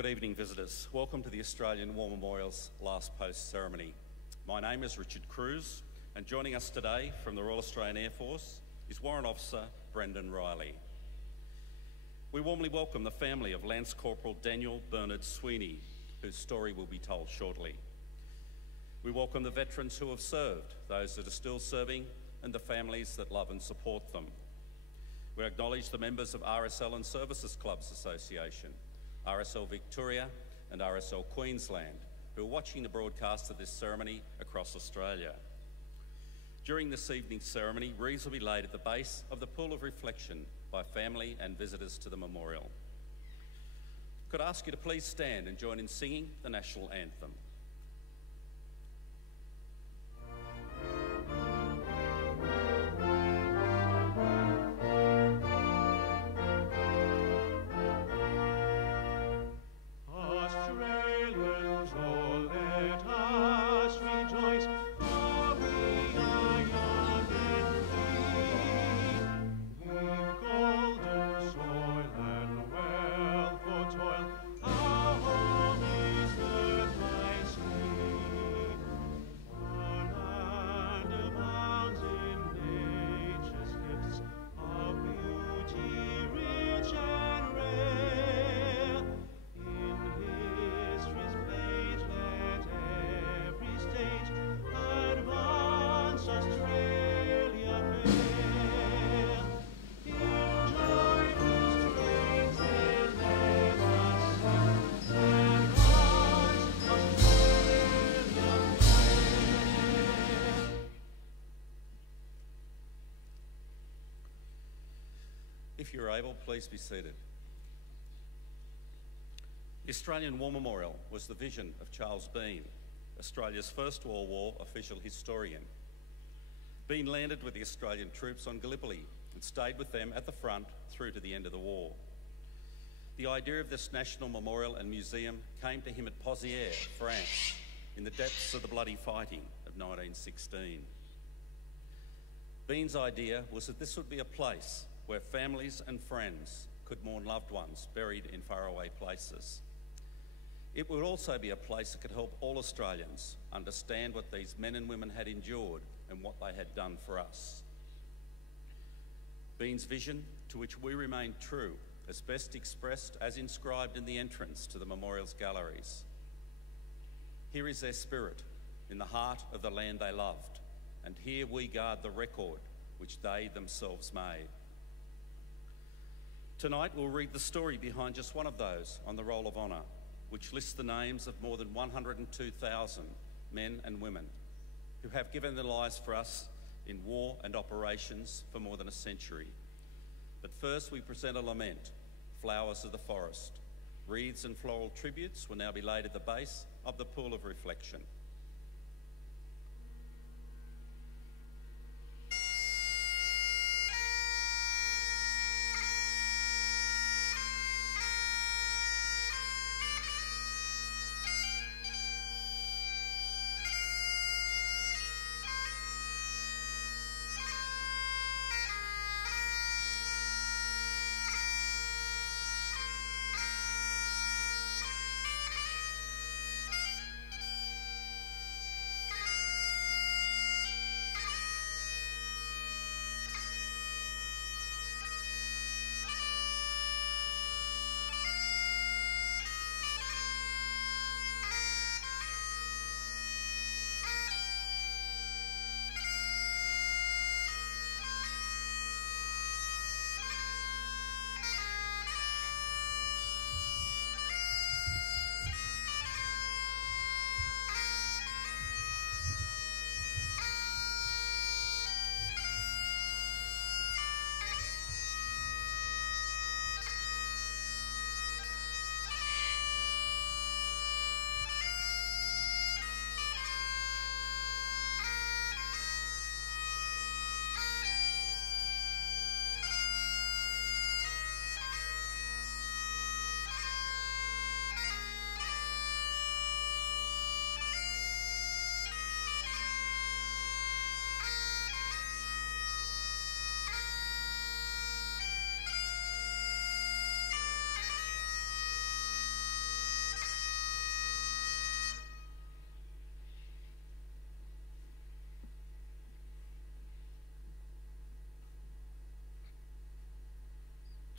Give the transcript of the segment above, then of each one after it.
Good evening, visitors. Welcome to the Australian War Memorial's last post ceremony. My name is Richard Cruz, and joining us today from the Royal Australian Air Force is Warrant Officer Brendan Riley. We warmly welcome the family of Lance Corporal Daniel Bernard Sweeney, whose story will be told shortly. We welcome the veterans who have served, those that are still serving, and the families that love and support them. We acknowledge the members of RSL and Services Clubs Association, RSL Victoria and RSL Queensland, who are watching the broadcast of this ceremony across Australia. During this evening's ceremony, wreaths will be laid at the base of the Pool of Reflection by family and visitors to the memorial. Could I ask you to please stand and join in singing the national anthem. If you're able, please be seated. The Australian War Memorial was the vision of Charles Bean, Australia's first World War official historian. Bean landed with the Australian troops on Gallipoli and stayed with them at the front through to the end of the war. The idea of this national memorial and museum came to him at Pozières, France, in the depths of the bloody fighting of 1916. Bean's idea was that this would be a place where families and friends could mourn loved ones buried in faraway places. It would also be a place that could help all Australians understand what these men and women had endured and what they had done for us. Bean's vision, to which we remain true, is best expressed as inscribed in the entrance to the memorial's galleries. Here is their spirit, in the heart of the land they loved, and here we guard the record which they themselves made. Tonight we'll read the story behind just one of those on the Roll of Honour, which lists the names of more than 102,000 men and women who have given their lives for us in war and operations for more than a century. But first we present a lament, Flowers of the Forest. Wreaths and floral tributes will now be laid at the base of the Pool of Reflection.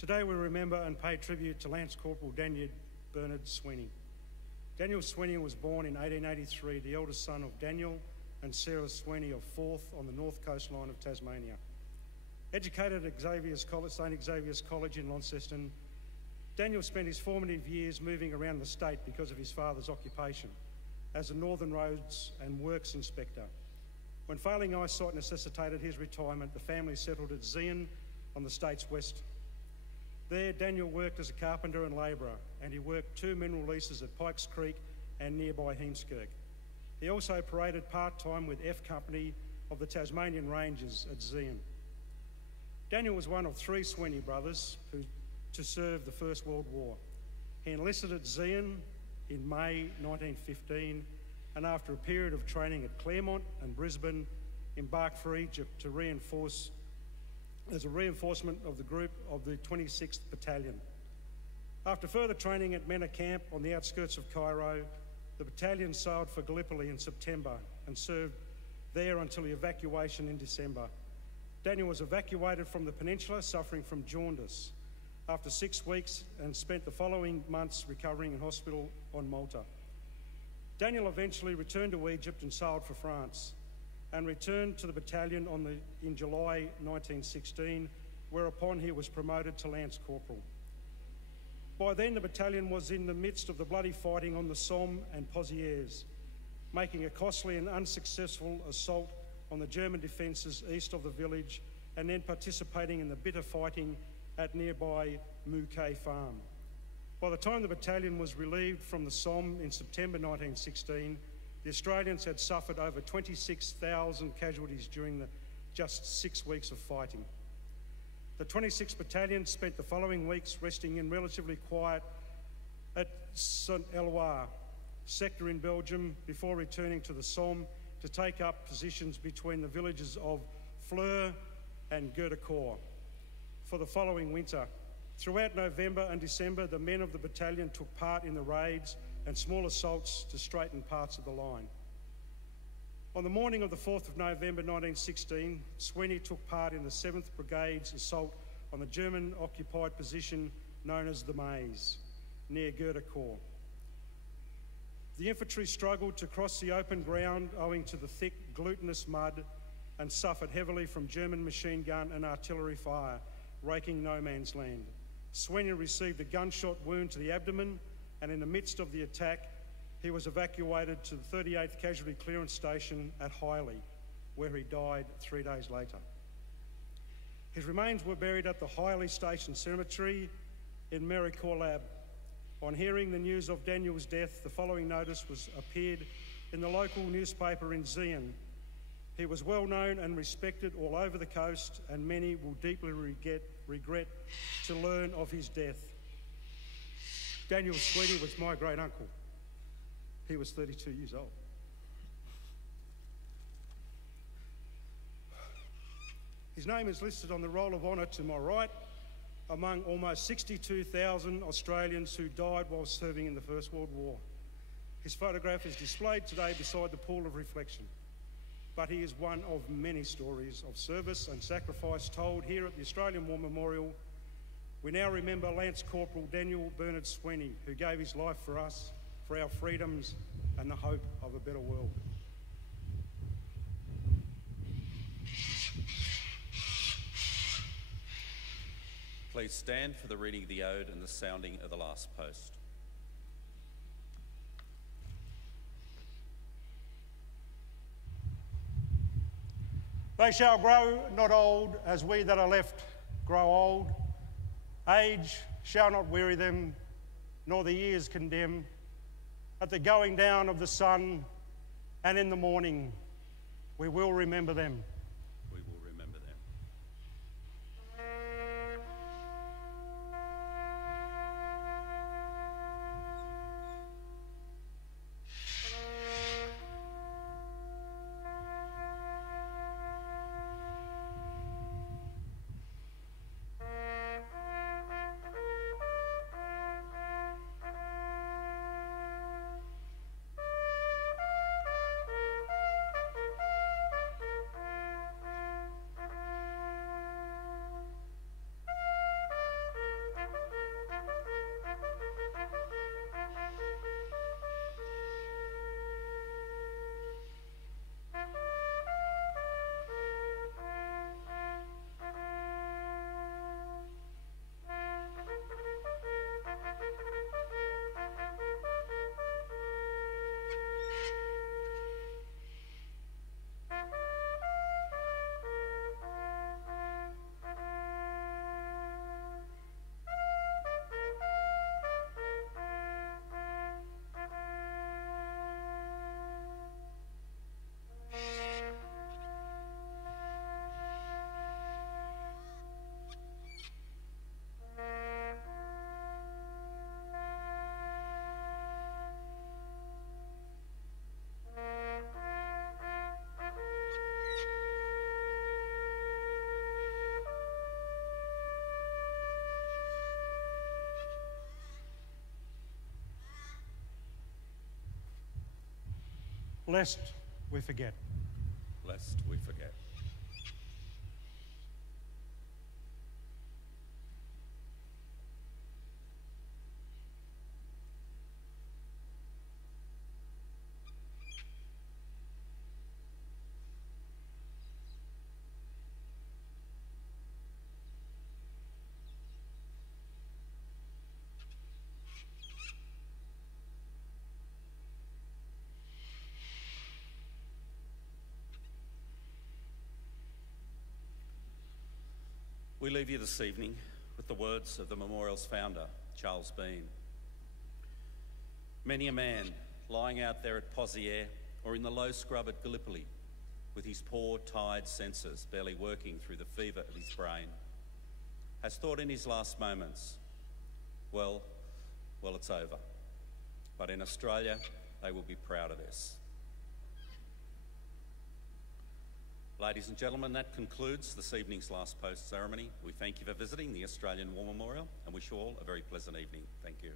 Today we remember and pay tribute to Lance Corporal Daniel Bernard Sweeney. Daniel Sweeney was born in 1883, the eldest son of Daniel and Sarah Sweeney of Forth on the north coastline of Tasmania. Educated at St Xavier's College in Launceston, Daniel spent his formative years moving around the state because of his father's occupation as a Northern Roads and Works inspector. When failing eyesight necessitated his retirement, the family settled at Zeehan on the state's west. There, Daniel worked as a carpenter and labourer, and he worked 2 mineral leases at Pikes Creek and nearby Heemskirk. He also paraded part-time with F Company of the Tasmanian Rangers at Zeehan. Daniel was one of 3 Sweeney brothers to serve the First World War. He enlisted at Zeehan in May 1915, and after a period of training at Claremont and Brisbane, embarked for Egypt as a reinforcement of the group of the 26th Battalion. After further training at Mena Camp on the outskirts of Cairo, the battalion sailed for Gallipoli in September and served there until the evacuation in December. Daniel was evacuated from the peninsula, suffering from jaundice, after 6 weeks, and spent the following months recovering in hospital on Malta. Daniel eventually returned to Egypt and sailed for France, and returned to the battalion in July 1916, whereupon he was promoted to Lance Corporal. By then, the battalion was in the midst of the bloody fighting on the Somme and Pozières, making a costly and unsuccessful assault on the German defences east of the village, and then participating in the bitter fighting at nearby Mouquet Farm. By the time the battalion was relieved from the Somme in September 1916, the Australians had suffered over 26,000 casualties during the just 6 weeks of fighting. The 26th Battalion spent the following weeks resting in relatively quiet at Saint-Éloi sector in Belgium before returning to the Somme to take up positions between the villages of Fleur and Gerdecourt for the following winter. Throughout November and December, the men of the battalion took part in the raids and small assaults to straighten parts of the line. On the morning of the 4th of November 1916, Sweeney took part in the 7th Brigade's assault on the German-occupied position known as the Maze, near Gerdecourt. The infantry struggled to cross the open ground owing to the thick, glutinous mud, and suffered heavily from German machine gun and artillery fire, raking no man's land. Sweeney received a gunshot wound to the abdomen, and in the midst of the attack, he was evacuated to the 38th Casualty Clearance Station at Hyley, where he died 3 days later. His remains were buried at the Hyley Station Cemetery in Mericorlab. On hearing the news of Daniel's death, the following notice appeared in the local newspaper in Zeehan. He was well known and respected all over the coast, and many will deeply regret to learn of his death. Daniel Sweeney was my great uncle. He was 32 years old. His name is listed on the Roll of Honour to my right, among almost 62,000 Australians who died while serving in the First World War. His photograph is displayed today beside the pool of reflection, but he is one of many stories of service and sacrifice told here at the Australian War Memorial. We now remember Lance Corporal Daniel Bernard Sweeney, who gave his life for us, for our freedoms and the hope of a better world. Please stand for the reading of the ode and the sounding of the last post. They shall grow not old as we that are left grow old. Age shall not weary them, nor the years condemn. At the going down of the sun and in the morning, we will remember them. We will remember them. lest we forget. Lest we forget. We leave you this evening with the words of the memorial's founder, Charles Bean. Many a man lying out there at Poziere or in the low scrub at Gallipoli with his poor, tired senses barely working through the fever of his brain has thought in his last moments, well, it's over. But in Australia, they will be proud of this. Ladies and gentlemen, that concludes this evening's last post ceremony. We thank you for visiting the Australian War Memorial and wish you all a very pleasant evening. Thank you.